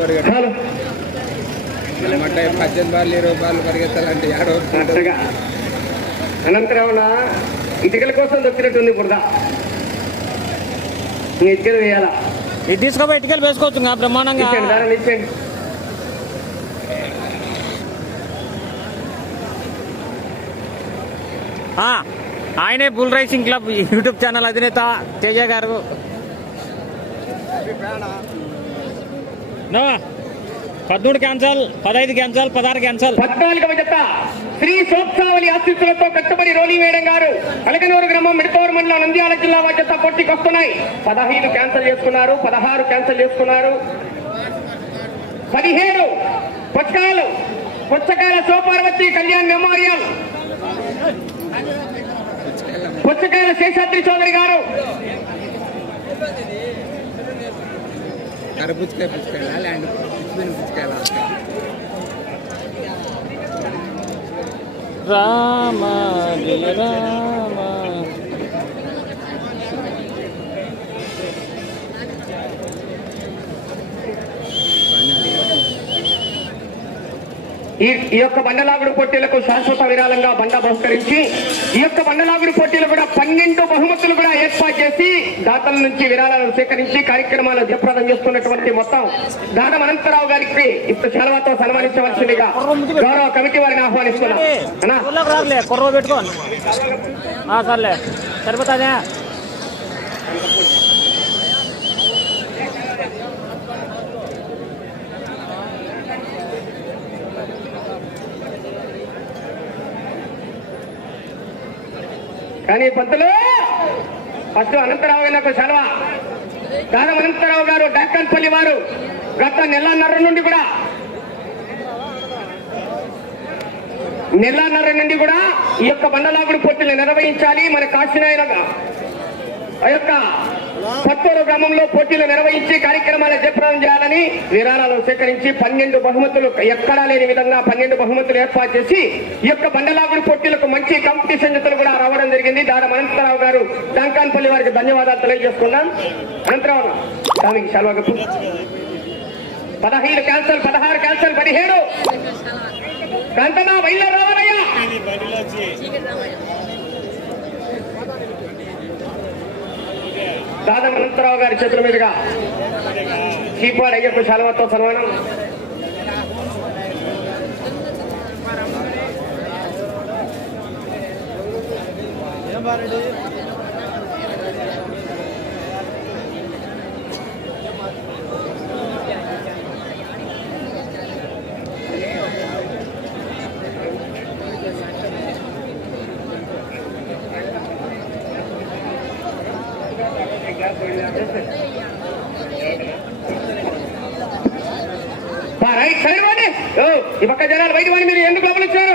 పరిగెత్తాలి పద్దెనిమిది ఇరవై పరిగెత్తాలంటే ఏడో అట్టగా అనంతరం ఇటుకల కోసం దొక్కినట్టుంది బురద. ఇటుకలు వేయాలా? ఇది తీసుకోపోయి ఇటుకెళ్ళి వేసుకోవచ్చు బ్రహ్మాండంగా. ఆయనే bull rising club YouTube channel అధినేత తేజ గారు. పదమూడు క్యాన్సల్ పదహైదు క్యాన్సల్ పదహారు క్యాన్సల్ పద్నాలుగవ జత శ్రీ సోత్సావళి ఆశీస్సులతో కట్టుబడి రోలి వేయడం గారు. అలగనూరు గ్రామం మిడతూరు మండలం నంద్యాల జిల్లా వారి పోటీకొస్తున్నాయి వస్తున్నాయి. పదహైదు క్యాన్సల్ చేసుకున్నారు పదహారు క్యాన్సల్ చేసుకున్నారు. పదిహేడు పుచ్చకాయలు పుచ్చకాయల సోపార్వతి కళ్యాణ్ మెమోరియల్. పుచ్చకాయల శేషాద్రి చౌదరి గారు. అరే పుచ్చుకాయ పుచ్చుకాయ ల్యాండ్ పుచ్చుకొని పుచ్చుకాయ రామ ఈ ఈ యొక్క బండలాగుడు పోటీలకు శాశ్వత విరాళంగా బండ బహుకరించి ఈ యొక్క బండలాగుడు పోటీలు కూడా పన్నెండు బహుమతులు కూడా ఏర్పాటు చేసి దాతల నుంచి విరాళాలను సేకరించి కార్యక్రమాలు జయప్రదం చేస్తున్నటువంటి మొత్తం దానం అనంతరావు గారికి ఇప్పుడు సెలవుతో సన్మానించవలసిందిగా గౌరవ కమిటీ వారిని ఆహ్వానిస్తున్నాం. సర్లే. కానీ పంతులు ఫస్ట్ అనంతరావు గారికి సెలవ. దానం అనంతరావు గారు డాక్కన్పల్లి వారు గత నెలన్నర నుండి కూడా. నెలన్నర నుండి కూడా ఈ యొక్క బండలాగుడు పోటీలు నిర్వహించాలి. మన కాశీనాయన ఆ యొక్క పత్తూరు గ్రామంలో పోటీలు నిర్వహించి కార్యక్రమాలు జయప్రదం చేయాలని విరాళాలు సేకరించి పన్నెండు బహుమతులు ఎక్కడా లేని విధంగా పన్నెండు బహుమతులు ఏర్పాటు చేసి ఈ యొక్క బండలాగుడి పోటీలకు మంచి కాంపిటీషన్ జతలు కూడా రావడం జరిగింది. దాని అనంతరావు గారు డాంకాన్పల్లి వారికి ధన్యవాదాలు తెలియజేసుకున్నాం. అనంతరావు దానికి సెలవు పదహైదు క్యాన్సల్ పదహారు క్యాన్సల్ పదిహేడు. కాంతనా బయలుదేరి రావాలయ్యా దాదా అనంతరావు గారి చేతుల మీదుగా చీపాడు అయ్యప్ప శాలవతో సన్మానం. ఆ, రైట్ సైడ్ వాడి ఓ, ఈ పక్క జనాలు బయట వాడి మీరు ఎందుకు లోపలిచ్చారు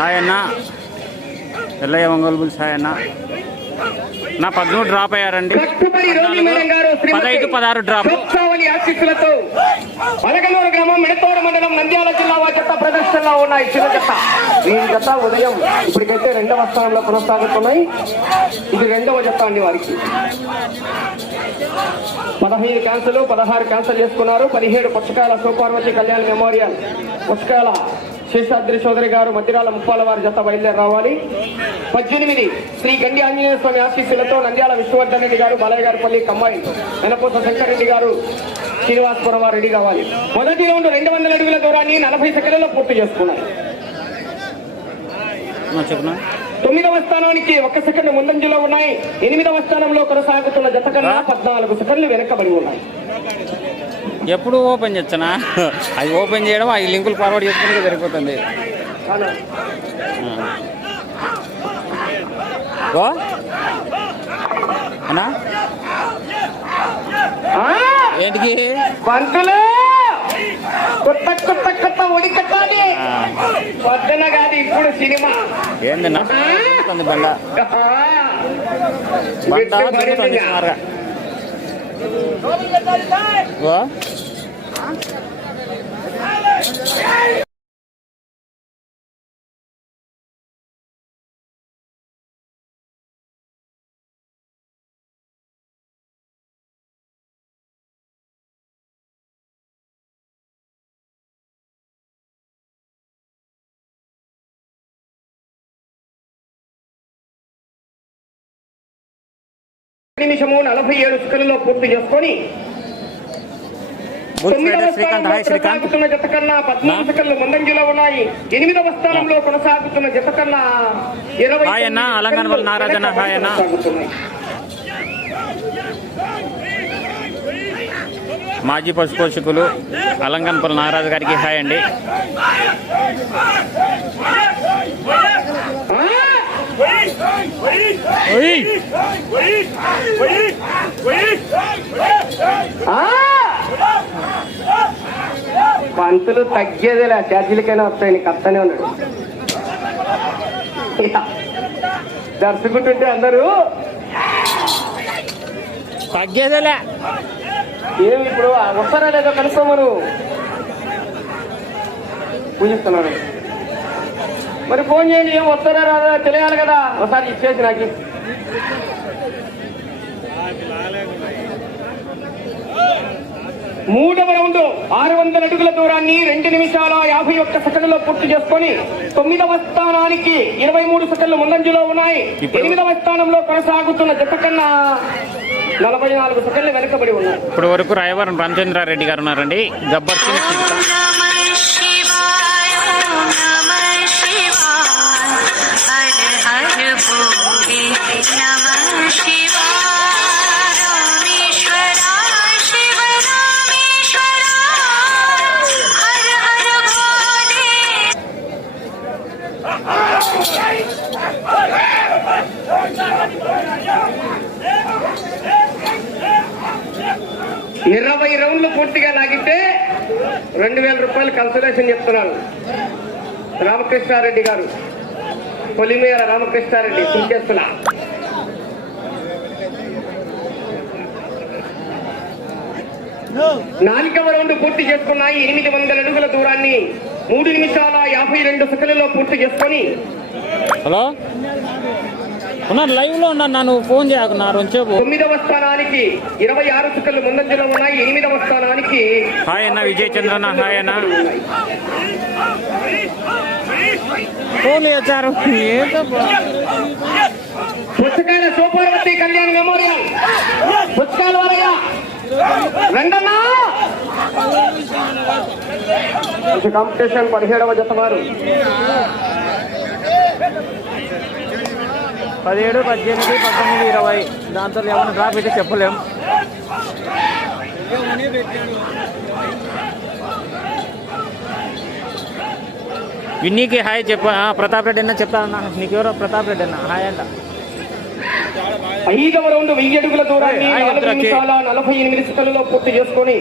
హాయ్ అన్న. ఎల్లయ్య ఒంగోలు బుల్స్ హాయ్ అన్న. నా పదమూడు డ్రాప్ అయ్యారండి. పదహైదు పదహారు డ్రాప్. ఆశీస్సులతో గ్రామం మెడతోడు మండలం నంద్యాల జిల్లా జత ప్రదర్శనలో ఉన్నాయి. చిన్న జత వీరి జత ఉదయం ఇప్పటికైతే రెండవ స్థానంలో కొనసాగుతున్నాయి. ఇది రెండవ జత అండి వారికి. పదహైదు క్యాన్సల్ పదహారు క్యాన్సల్ చేసుకున్నారు. పదిహేడు పుచ్చకాయల సోపార్వతి కళ్యాణ్ మెమోరియల్. పుచ్చకాయల శేషాద్రి చౌదరి గారు మధ్యరాల ముప్పాల వారి జత బయలుదేరి రావాలి. పద్దెనిమిది శ్రీ గండి ఆంజనేయ స్వామి ఆశీస్సులతో నంద్యాల విష్ణువర్ధన్ రెడ్డి గారు బాలయ్య గారి పల్లి కమ్మాయి వెనపూస శంకర్ రెడ్డి గారు శ్రీనివాసపురం వారు రెడీ కావాలి. మొదటి రౌండ్ రెండు వందల అడుగుల దూరాన్ని నలభై సెకండ్లలో పూర్తి చేసుకున్నారు. తొమ్మిదవ స్థానానికి ఒక సెకండ్ ముందంజలో ఉన్నాయి. ఎనిమిదవ స్థానంలో కొనసాగుతున్న జత కన్నా పద్నాలుగు సెకండ్లు వెనకబడి ఉన్నాయి. ఎప్పుడు ఓపెన్ చేస్తానా అది ఓపెన్ చేయడం ఆ లింకులు ఫార్వర్డ్ చేసుకుంటే సరిపోతుంది. ఓ? అన్నా? ఆ, ఏంటికి? పంతులు కొత్త కొత్త కొత్త ఒడి కట్టాలి. ఆ, పొద్దున కాదు ఇప్పుడు సినిమా. ఏంది బండ? బండ. తిరుగుతుంది. సుమారుగా నిమిషము నలభై ఏడు సెకండ్లో పూర్తి చేసుకొని బుల్స్ తొమ్మిదవ స్థానంలో కొనసాగుతున్న జత కన్నా పద్నాలుగు సెకండ్లు ముందంజలో ఉన్నాయి ఎనిమిదవ స్థానంలో కొనసాగుతున్న జత కన్నా ఇరవై హాయ్ అన్న, తొమ్మిది అలంగనవల్ సెకండ్లు నారాజన్న, హాయ్ అన్న. కొనసాగుతున్నాయి. మాజీ పశు పోషకులు అలంగన్పల్లి నాగరాజు గారికి హాయ్ అండి ఆ, ఓయ్! ఆ! పంతులు తగ్గేదేలే ఛార్జీలకైనా వస్తాయి నీకు అత్తనే ఉన్నాడు. దర్శకుంటుంటే అందరూ తగ్గేదేలే. ఏమి ఇప్పుడు వస్తారా లేదో కనుక్కోమను. పూజిస్తున్నాడు. మరి ఫోన్ చేయండి ఏం వస్తారా రాదా తెలియాలి కదా. ఒకసారి ఇచ్చేసి నాకు. మూడవ రౌండ్ ఆరు వందల అడుగుల దూరాన్ని రెండు నిమిషాల యాభై ఒక్క సెకండ్లో పూర్తి చేసుకొని తొమ్మిదవ స్థానానికి ఇరవై మూడు సెకండ్లు ముందంజలో ఉన్నాయి. ఎనిమిదవ స్థానంలో కొనసాగుతున్న జత కన్నా నలభై నాలుగు సెకండ్లు వెనుకబడి ఉన్నాయి. ఇప్పుడు వరకు రాయవరం రామచంద్రారెడ్డి గారు ఉన్నారండి. గబ్బర్ సింగ్. ఇరవై రౌండ్లు పూర్తిగా లాగితే రెండు వేల రూపాయలు కన్సలేషన్ చెప్తున్నాను. రామకృష్ణారెడ్డి గారు. పొలిమేర రామకృష్ణారెడ్డి సించేస్తున్నా నాలుగవ రౌండ్ పూర్తి చేసుకున్నాయి ఎనిమిది వందల అడుగుల దూరాన్ని మూడు నిమిషాల యాభై రెండు సెకండ్లలో పూర్తి చేసుకొని హలో? ఉన్నాను లైవ్లో ఉన్నాను నన్ను ఫోన్ చేయకు నా రొంచేపు తొమ్మిదవ స్థానానికి ఇరవై ఆరు సెకండ్లు ముందంజలో ఉన్నాయి. ఎనిమిదవ స్థానానికి హాయ్ అన్న విజయ్ చంద్రన్న హాయ్ అన్న. ఫోన్ చేశారు. పుచ్చకాయల సోపార్వతి కళ్యాణ్ మెమోరియల్. పుచ్చకాయల వారయ్య. రండన్నా కాంపిటీషన్ పదిహేడవ జత వారు. పదిహేడు పద్దెనిమిది పంతొమ్మిది ఇరవై. దాంతో ఏమైనా డ్రాప్ అయితే చెప్పలేం. విన్నీకి హాయ్ చెప్ప ప్రతాప్ రెడ్డి అన్న చెప్తానన్నా నీకెవరో ప్రతాప్ రెడ్డి అన్న. హాయ్ అంట. ఐదవ రౌండ్ వెయ్యి అడుగుల దూరాన్ని నాలుగు నిమిషాల నలభై ఎనిమిది సెకండ్లలో పూర్తి చేసుకొని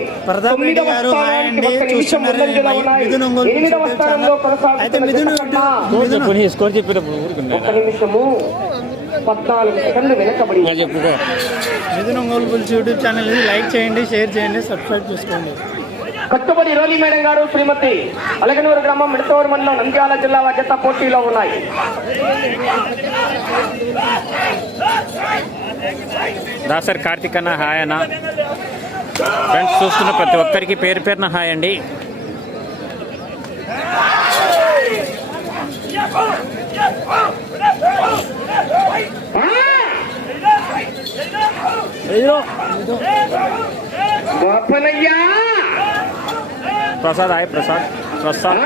తొమ్మిదవ స్థానానికి ఒక్క నిమిషం ముందంజలో ఉన్నాయి. ఎనిమిదవ స్థానంలో కొనసాగుతున్న కన్నా ఒక్క నిమిషము. పద్నాలుగు సెకండ్లు వెనకబడి మిథున్ యూట్యూబ్ ఛానల్ని లైక్ చేయండి షేర్ చేయండి సబ్స్క్రైబ్ చేసుకోండి. కట్టుబడి రోలి మేడం గారు శ్రీమతి అలగనూరు గ్రామం మిడతూరు మండలం నంద్యాల జిల్లా జత పోటీలో ఉన్నాయి. దాసరి కార్తిక్ అన్న హాయ్ అన్న. ఫ్రెండ్స్ చూస్తున్న ప్రతి ఒక్కరికి పేరు పేరున హాయ్ అండి. గోపనయ్యా ప్రసాద్ హాయ్ ప్రసాద్ ప్రసాద్.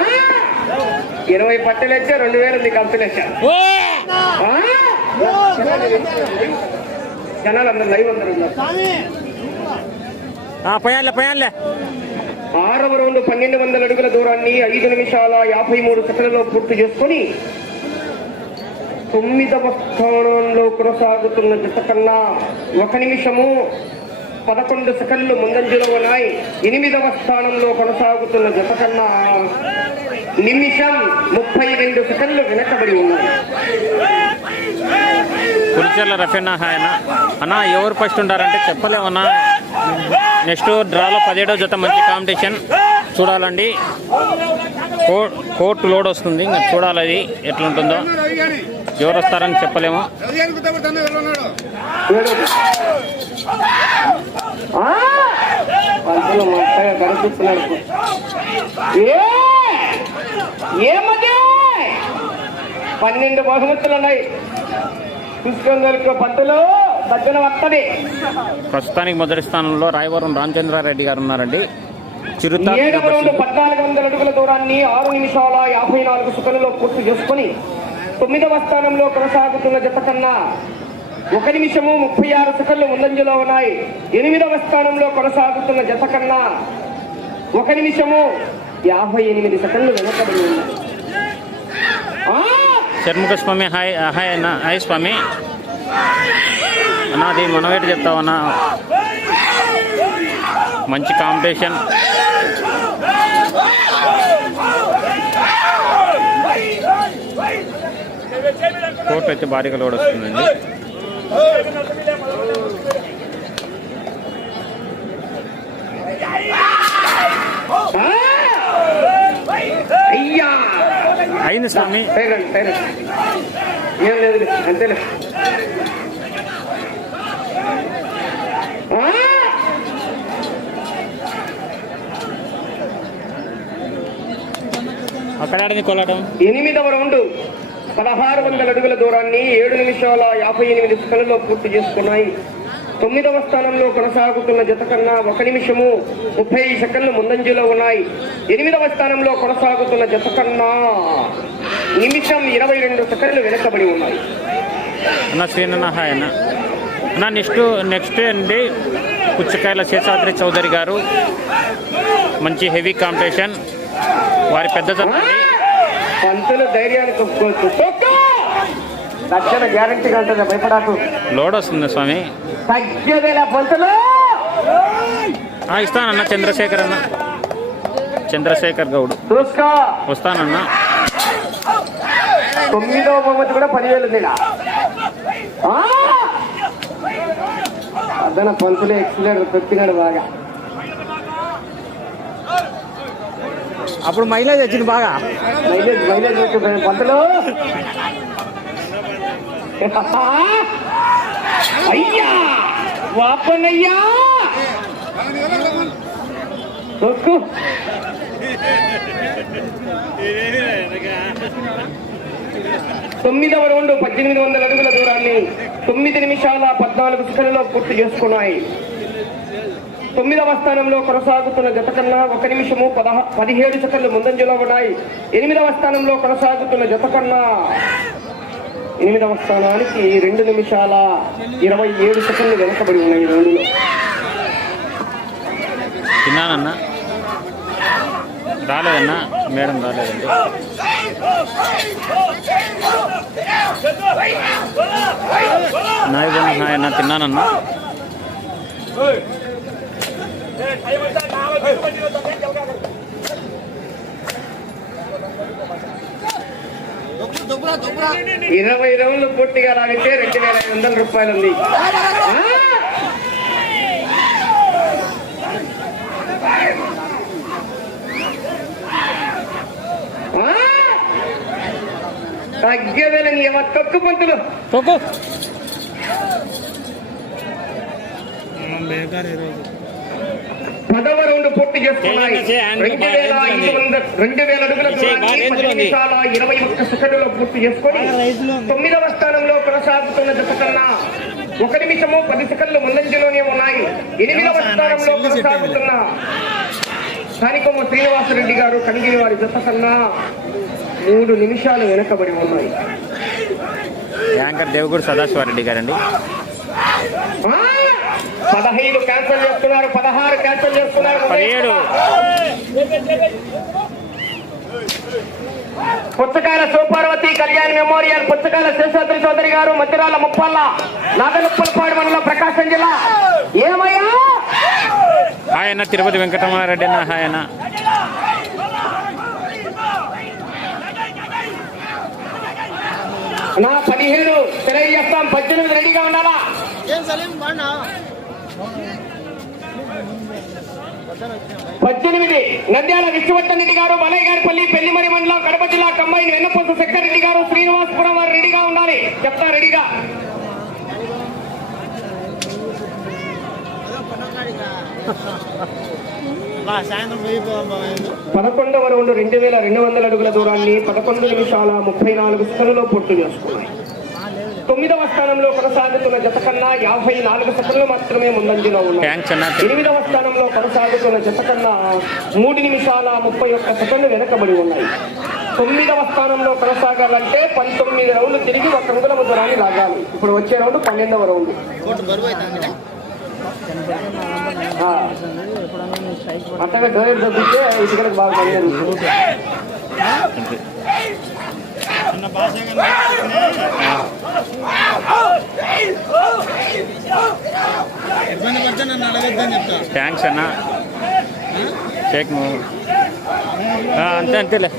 ఇరవై పట్టెలు వచ్చా రెండు వేలు నీకు అంతులు వచ్చా జనాలు అందరు లైవ్ అందరు ఉన్నారు. పోయాలే పోయాలే ఆరవ రౌండ్ పన్నెండు వందల అడుగుల దూరాన్ని ఐదు నిమిషాల యాభై మూడు సెకండ్లలో పూర్తి చేసుకొని తొమ్మిదవ స్థానంలో కొనసాగుతున్న జత కన్నా ఒక నిమిషము పదకొండు సెకండ్లు ముందంజలో ఉన్నాయి. ఎనిమిదవ స్థానంలో కొనసాగుతున్న జత కన్నా నిమిషం ముప్పై రెండు సెకండ్లు వెనకబడి ఉన్నాయి పులిచెర్ల రఫీనా అన్న ఎవరు ఫస్ట్ ఉంటారంటే చెప్పలేమన్నా నెక్స్ట్ డ్రాలో పదిహేడో జత మంచి కాంపిటీషన్ చూడాలండి. కోర్టు లోడ్ వస్తుంది. ఇంకా చూడాలి అది ఎట్లుంటుందో ఎవరు వస్తారని చెప్పలేము. పన్నెండు బహుమతులు ఉన్నాయి చూసుకొని ప్రస్తుతానికి మొదటి స్థానంలో రాయవరం రామచంద్రారెడ్డి గారు ఉన్నారండి. చిరుత ఏడవ రౌండ్ పద్నాలుగు వందల అడుగుల దూరాన్ని ఆరు నిమిషాల యాభై నాలుగు సెకండ్లలో పూర్తి చేసుకుని తొమ్మిదవ స్థానంలో కొనసాగుతున్న జత కన్నా ఒక నిమిషము ముప్పై ఆరు సెకండ్లు ముందంజలో ఉన్నాయి. ఎనిమిదవ స్థానంలో కొనసాగుతున్న జత కన్నా ఒక నిమిషము యాభై ఎనిమిది సెకండ్లు వెనకబడి ఉన్నాయి. స్వామి హాయ్ హాయ్ అన్న హాయ్ స్వామి. అన్న అది మనవేటి చెప్తావన్నా? మంచి కాంపిటీషన్. కోర్టు అయితే భారీగా లోడ్ వస్తుందండి. అయింది స్వామి. ఏం లేదు అంతేలే అక్కడ ఆడింది కొలటం ఎనిమిదవ రౌండ్. పదహారు వందల అడుగుల దూరాన్ని ఏడు నిమిషాల యాభై ఎనిమిది సెకండ్లలో పూర్తి చేసుకున్నాయి. తొమ్మిదవ స్థానంలో కొనసాగుతున్న జత కన్నా ఒక నిమిషము ముప్పై సెకండ్లు ముందంజలో ఉన్నాయి. ఎనిమిదవ స్థానంలో కొనసాగుతున్న జత కన్నా నిమిషం ఇరవై రెండు సెకండ్లు వెనుకబడి ఉన్నాయి. అన్న శ్రీనన్న హాయ్ అన్న. అన్న నెక్స్ట్ నెక్స్ట్ అండి పుచ్చకాయల శేషాద్రి చౌదరి గారు. మంచి హెవీ కాంపిటీషన్. వారి పెద్ద పంతులు ధైర్యానికి ఒప్పుకోవచ్చు! రక్షణ గ్యారంటీగా ఉంటుంది భయపడాకు. లోడ్ వస్తుంది స్వామి. తగ్గేదేలా పంతులు ఇస్తానన్న చంద్రశేఖర్ అన్న. చంద్రశేఖర్ గౌడ్. చూసుకో! వస్తానన్న. తొమ్మిదవ బహుమతి కూడా పదివేలు ఉంది! అదన పంతులు ఎక్సలెంట్ తొక్కినాడు బాగా. అప్పుడు మైలేజ్ వచ్చింది బాగా. మైలేజ్ మైలేజ్ వచ్చింది పంటలు. అయ్యా! వాపనయ్యా! తొక్కు. తొమ్మిదవ రౌండ్ పద్దెనిమిది వందల అడుగుల దూరాన్ని తొమ్మిది నిమిషాల పద్నాలుగు సెకండ్లలో పూర్తి చేసుకున్నాయి. తొమ్మిదవ స్థానంలో కొనసాగుతున్న జత కన్నా ఒక నిమిషము పదహ పదిహేడు సెకండ్లు ముందంజలో ఉన్నాయి. ఎనిమిదవ స్థానంలో కొనసాగుతున్న జత కన్నా ఎనిమిదవ స్థానానికి రెండు నిమిషాల ఇరవై ఏడు సెకండ్లు వెనకబడి ఉన్నాయి ఈ రౌండ్లో. తిన్నానన్న? రాలేదన్న? మేడం రాలేదండి. అన్న తిన్నానన్న? ఇరవై రౌండ్లు పూర్తిగా లాగితే రెండు వేల ఐదు వందల రూపాయలు ఉంది ఎవరు తొక్కు పంతులు. తోకు బేకార్ ఈరోజు పదవ రౌండ్ పూర్తి చేసుకున్నాయి. రెండు వేల ఐదు వందల రెండు వేల అడుగుల దూరాన్ని పది. నిమిషాల ఇరవై ఒక్క సెకండ్లో పూర్తి చేసుకొని. తొమ్మిదవ స్థానంలో కొనసాగుతున్న జత కన్నా ఒక నిమిషము పది సెకండ్లు ముందంజలోనే ఉన్నాయి ఎనిమిదవ స్థానంలో కొనసాగుతున్న స్థానికము శ్రీనివాసరెడ్డి గారు కంగిరి వారి జత కన్నా మూడు నిమిషాలు వెనకబడి ఉన్నాయి యాంకర్ దేవగూడి సదాశివారెడ్డి గారండి! పదహైదు క్యాన్సిల్ చేస్తున్నారు పదహారు క్యాన్సిల్ చేస్తున్నారు. పదిహేడు. పుచ్చకాయల శివపార్వతి కళ్యాణ్ మెమోరియల్ పుచ్చకాయల శేషాద్రి చౌదరి గారు మధ్యరాల ముప్పల్ల నాగలుప్పలపాడు మండలం ప్రకాశం జిల్లా. ఏమయ్యా? ఆయన తిరుపతి హాయ్ అన్న నా పదిహేను తెలియజేస్తాం పద్దెనిమిది రెడీగా ఉండాలా? పద్దెనిమిది. నంద్యాల విశ్వవర్ధన్ రెడ్డి గారు మలయ్య గారిపల్లి పెళ్ళిమరి మండలం కడప జిల్లా కంబైన్ వెన్నపోస రెడ్డి గారు శ్రీనివాసపురం వారు రెడీగా ఉండాలి. చెప్తా రెడీగా. పదకొండవ రౌండ్ రెండు వేల రెండు వందల అడుగుల దూరాన్ని పదకొండు నిమిషాల ముప్పై నాలుగు సెకండ్లలో పూర్తి చేసుకున్నాయి. తొమ్మిదవ స్థానంలో కొనసాగుతున్న జత కన్నా యాభై నాలుగు సెకండ్లు మాత్రమే ముందంజలో ఉన్నాయి. ఎనిమిదవ స్థానంలో కొనసాగుతున్న జత కన్నా మూడు నిమిషాల ముప్పై ఒక్క సెకండ్లు వెనకబడి ఉన్నాయి. తొమ్మిదవ స్థానంలో కొనసాగాలంటే పంతొమ్మిది రౌండ్లు తిరిగి ఒక అంగుళం దూరాన్ని లాగాలి. ఇప్పుడు వచ్చే రౌండ్ పన్నెండవ రౌండ్. అంతగా డోర్ తగ్గితే ఇక్కడ బాగా ఇబ్బంది పడితే నన్ను అడగద్దని చెప్తా థ్యాంక్స్ అన్న షేక్ నువ్వు అంతే అంతేలే.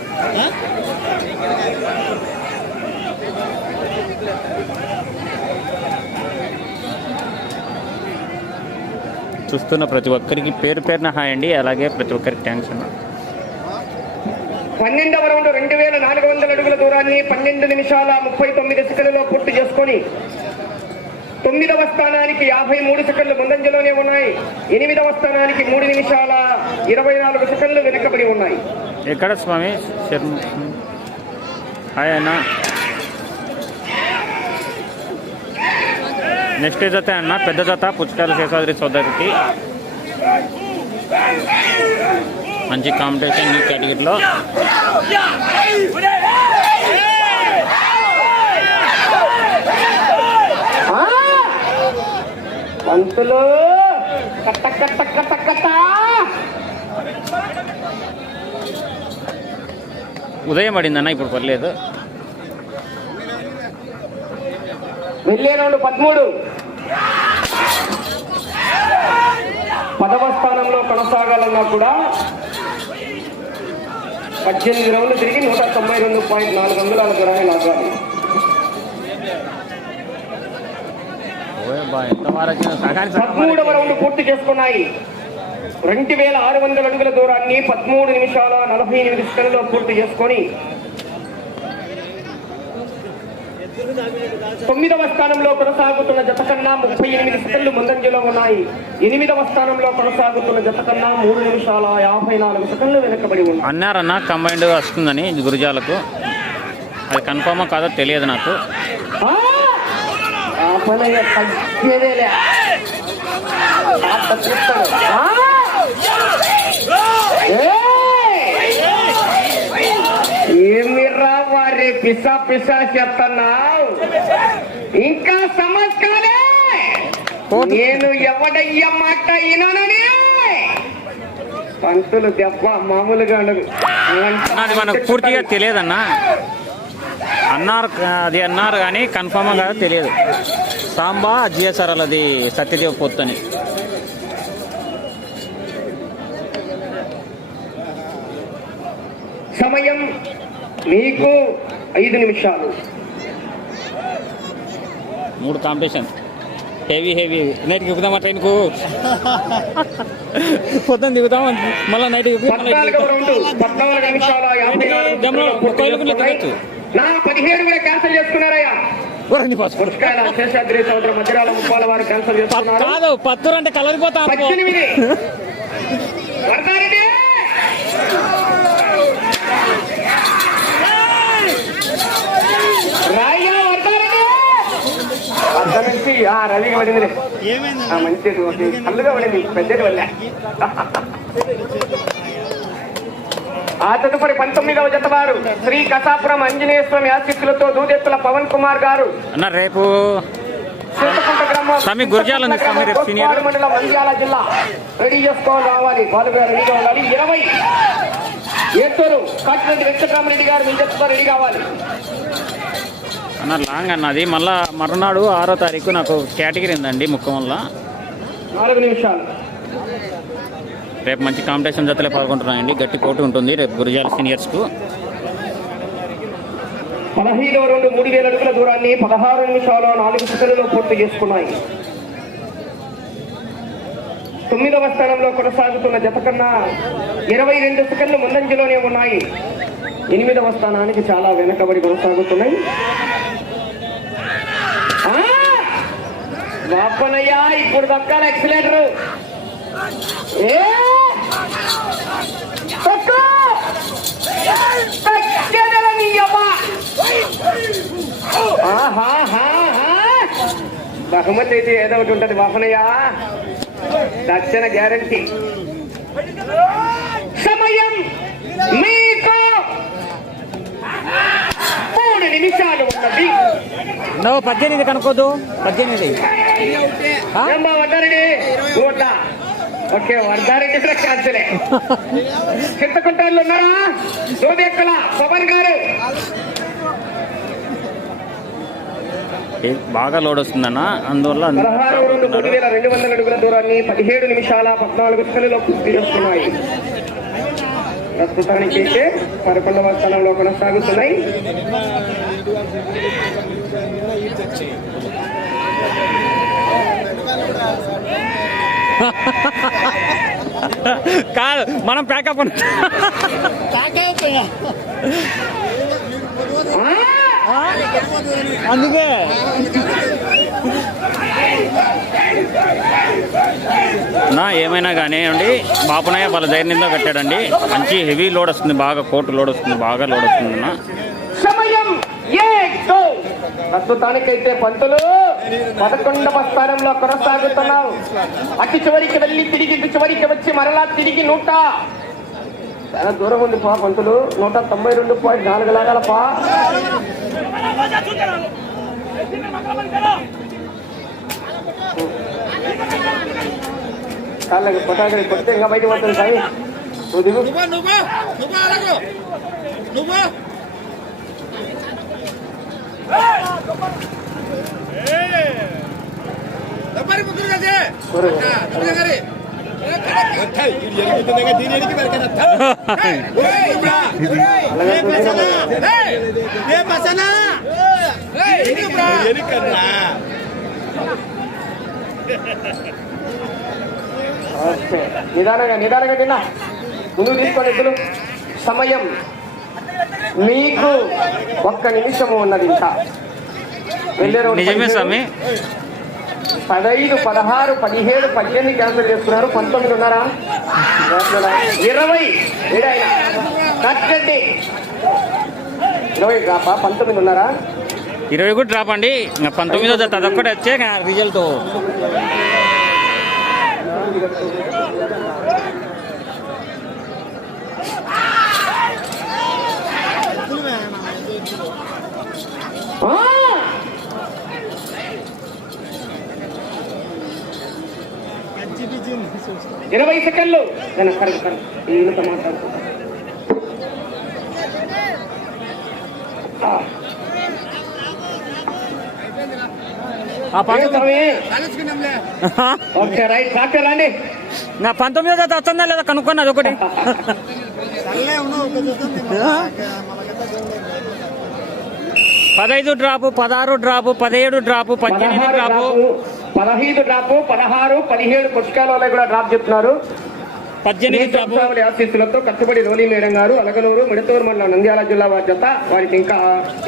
చూస్తున్న ప్రతి ఒక్కరికి పేరు పేరున హాయ్ అండి. అలాగే ప్రతి ఒక్కరికి థ్యాంక్స్ అన్నా. పన్నెండవ రౌండ్ రెండు వేల నాలుగు వందల అడుగుల దూరాన్ని పన్నెండు నిమిషాల ముప్పై తొమ్మిది సెకండ్లలో పూర్తి చేసుకొని తొమ్మిదవ స్థానానికి యాభై మూడు సెకండ్లు ముందంజలోనే ఉన్నాయి. ఎనిమిదవ స్థానానికి మూడు నిమిషాల ఇరవై నాలుగు సెకండ్లు వెనుకబడి ఉన్నాయి. ఎక్కడ స్వామి? ఆయన అన్న. నెక్స్ట్ జత అన్న? పెద్ద జత పుచ్చకాయల శేషాద్రి సోదరికి. మంచి కాంపిటీషన్ ఈ కేటగిరీలో! పంతులు కట్ట కట్ట కట్ట కట్ట. ఉదయం పడిందన్న ఇప్పుడు పర్లేదు వెళ్ళే రౌండ్ పదమూడు. పదవ స్థానంలో కొనసాగాలన్నా కూడా పద్దెనిమిది రౌండ్లు తిరిగి నూట తొంభై రెండు పాయింట్ నాలుగు వచ్చినా సగానికి సగం పదమూడవ రౌండ్ పూర్తి చేసుకున్నాయి. రెండు వేల ఆరు వందల అడుగుల దూరాన్ని పదమూడు నిమిషాల నలభై ఎనిమిది సెకండ్లో పూర్తి చేసుకొని తొమ్మిదవ స్థానంలో కొనసాగుతున్న జత కన్నా ముప్పై ఎనిమిది సెకండ్లు ముందంజలో ఉన్నాయి. ఎనిమిదవ స్థానంలో కొనసాగుతున్న జత కన్నా మూడు నిమిషాల యాభై నాలుగు సెకండ్లు వెనకబడి ఉన్నాయి అన్నారన్న కంబైండ్ వస్తుందని గురుజాలకు. అది కన్ఫర్మా కాదో తెలియదు నాకు. ఆ! ఆ పనయ్య తగ్గేదేలే. ఆ తగ్గిస్తాడు. ఆ! ఏయ్! వారి పిసా పిసా చెప్తున్నావు ఇంకా సమస్కాలే నేను ఎవడయ్య మాట విననని. పంతులు దెబ్బ మామూలుగా ఉండదు. మనకు పూర్తిగా తెలియదన్నా. అన్నారు అది అన్నారు కానీ కన్ఫర్మ్ కాదో తెలియదు. సాంబా జిఎస్ఆర్ అది సత్యదేవ్ పొత్తని సమయం మీకు ఐదు నిమిషాలు. మూడు కాంపిటీషన్ హెవీ హెవీ నైట్కి ఎక్కుదామా ట్రైన్కు పొద్దున్న దిగుతాం మళ్ళీ నైట్ పద్నాలుగవ రౌండ్ పద్నాలుగు నిమిషాల యాభై నాలుగు జమ్ములో సెకండ్లు పూర్తి కోయిలకు చేసుకున్నాయి. లెక్కపెట్టు. నా పదిహేడు కూడా క్యాన్సిల్ చేసుకున్నారయ్యా పుష్కాల శేషాద్రి సముద్ర మధ్యరాల ముప్పాల వారు క్యాన్సిల్ చేసుకున్నారు కాదు పత్తూరు అంటే కలరిపోతా పద్దెనిమిది వరదారెడ్డి రాయ్యా వరదారెడ్డి నుంచి ఆ రవికి పడింది ఏమైంది? ఆ మంచిది ఒకటి కళ్ళుగా పడింది. పెద్దది వల్ల ఆ తదుపరి పంతొమ్మిదవ జత వారు శ్రీ కసాపురం ఆంజనేయ స్వామి ఆశీస్సులతో దూదెత్తుల పవన్ కుమార్ గారు. అన్న రేపు స్వామి గురజాల సీనియర్. మండలం నంద్యాల జిల్లా. రెడీ చేసుకోవాలి రావాలి. వాళ్ళు కూడా రెడీగా ఉండాలి. ఇరవై ఏటూరు కాటిరెడ్డి వెంకటరామరెడ్డి గారు మీ రెడీ కావాలి. అన్న లాంగ్ అన్నది మళ్ళా మరునాడు ఆరో తారీఖు నాకు కేటగిరీ ఉందండి ముఖం వల్ల నాలుగు నిమిషాలు. రేపు మంచి కాంపిటీషన్ జతలే పాల్గొంటున్నాయండి గట్టి పోటీ ఉంటుంది రేపు గురిజాల సీనియర్స్కు పదహైదు రెండు మూడు వేల అడుగుల దూరాన్ని పదహారు నిమిషాలు నాలుగు సెకండ్లలో పూర్తి చేసుకున్నాయి. తొమ్మిదవ స్థానంలో కొనసాగుతున్న జత కన్నా ఇరవై రెండు సెకండ్లు ముందంజలోనే ఉన్నాయి. ఎనిమిదవ స్థానానికి చాలా వెనకబడి కొనసాగుతున్నాయి. వాపనయ్యా ఇప్పుడు దక్కాలి ఎక్సలేటర్. బహుమతి అయితే ఏదో ఒకటి ఉంటది వాపనయ్యా దక్షిణ గ్యారంటీ. సమయం మీకు మూడు నిమిషాలు ఉన్నది. నువ్వు పద్దెనిమిది కనుక్కోదు. పద్దెనిమిది. ఓకే వడ్డారెడ్డి కూడా క్యాన్సలే చింతకుంటాళ్ళు ఉన్నారా? సోదెక్కల పవన్ గారు. బాగా లోడ్ వస్తుందన్న. అందువల్ల అందరూ పదహారు రెండు మూడు వేల రెండు వందల అడుగుల దూరాన్ని పదిహేడు నిమిషాల పద్నాలుగు సెకండ్లలో పూర్తి చేస్తున్నాయి ప్రస్తుతానికి అయితే పదకొండవ స్థానంలో కొనసాగుతున్నాయి కాదు మనం ప్యాకప్ ఆ! అందుకే. నా ఏమైనా కానివ్వండి బాపునయ్య వాళ్ళ ధైర్యంతో కట్టాడండి. మంచి హెవీ లోడ్ వస్తుంది బాగా కోటు లోడ్ వస్తుంది బాగా లోడ్ వస్తుంది అన్న. ప్రస్తుతానికైతే పంతులు పదకొండవ స్థానంలో కొనసాగుతున్నావు. అటు చివరికి వెళ్ళి తిరిగి ఇటు చివరికి వచ్చి మరలా తిరిగి నూట. చాలా దూరం ఉంది పా పంతులు. నూట తొంభై రెండు పాయింట్ నాలుగు లాగాల పా కాళ్ళకి పటాకడి కొడితే ఇంకా బయట పడుతుంది సాయి నువ్వు దిగు కూరగాయలు. అలాగే చూస్తున్నాము. ఓకే. నిదానంగా నిదానంగా తిన్నా ముందుకు తీసుకోండి ఇద్దరు. సమయం. మీకు ఒక్క నిమిషము ఉన్నది ఇంకా. వెళ్ళే నిజమే స్వామి. పదహైదు పదహారు పదిహేడు పద్దెనిమిది క్యాన్సిల్ చేస్తున్నారు. పంతొమ్మిది ఉన్నారా? ఇరవై. ఏడాయినా కట్టండి ఇరవై డ్రాపా? పంతొమ్మిది ఉన్నారా? ఇరవై కూడా డ్రాప్ అండి. ఇంకా పంతొమ్మిదో అదొక్కటి వచ్చే రిజల్ట్ ఇరవై సెకండ్లు. నేను కరెక్ట్ కరెక్ట్. ఈయనతో మాట్లాడుతూ ఆ. పంతొమ్మిది ఓకే రైట్ డాక్టర్ రండి. నా పంతొమ్మిదో జత వస్తుందా లేదా కనుక్కోండి అదొకటి పదహైదు డ్రాపు పదహారు డ్రాపు పదిహేడు డ్రాపు పద్దెనిమిది డ్రాపు. పదహైదు డ్రాపు పదహారు పదిహేడు పుస్తకాలలో కూడా డ్రాప్ చెప్తున్నారు. పద్దెనిమిది ఆశీస్సులతో కట్టుబడి రోలీ మేడం గారు అలగనూరు మిడతూరు మండలం నంద్యాల జిల్లా వారి జత. వారికి ఇంకా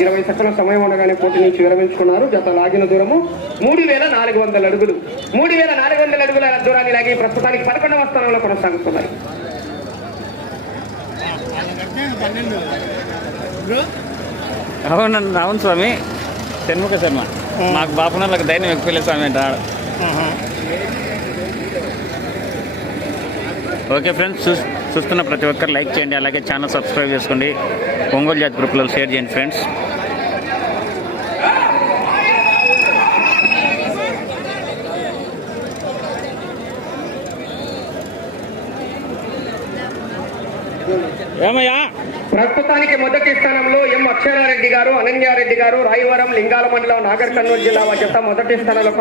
ఇరవై సెకండ్ల సమయం ఉండగానే పోటీ నుంచి విరమించుకున్నారు. జత లాగిన దూరము మూడు వేల నాలుగు వందల అడుగులు. మూడు వేల నాలుగు వందల అడుగుల దూరాన్ని లాగి ప్రస్తుతానికి పదకొండవ స్థానంలో కొనసాగుతున్నారు. అవునండి అవును స్వామి షణ్ముఖ శర్మ. మాకు బాపునలకు ధైర్యం ఎక్కువ స్వామి రాడు ఓకే ఫ్రెండ్స్ చూ చూస్తున్న ప్రతి ఒక్కరు లైక్ చేయండి అలాగే ఛానల్ సబ్స్క్రైబ్ చేసుకోండి. ఒంగోలు జాతి గ్రూప్లో షేర్ చేయండి ఫ్రెండ్స్. ఏమయ్యా? ప్రస్తుతానికి మొదటి స్థానంలో ఎం అక్షరారెడ్డి గారు అనన్యారెడ్డి గారు రాయవరం లింగాల మండలం నాగర్ కర్నూలు జిల్లా జత మొదటి స్థానంలో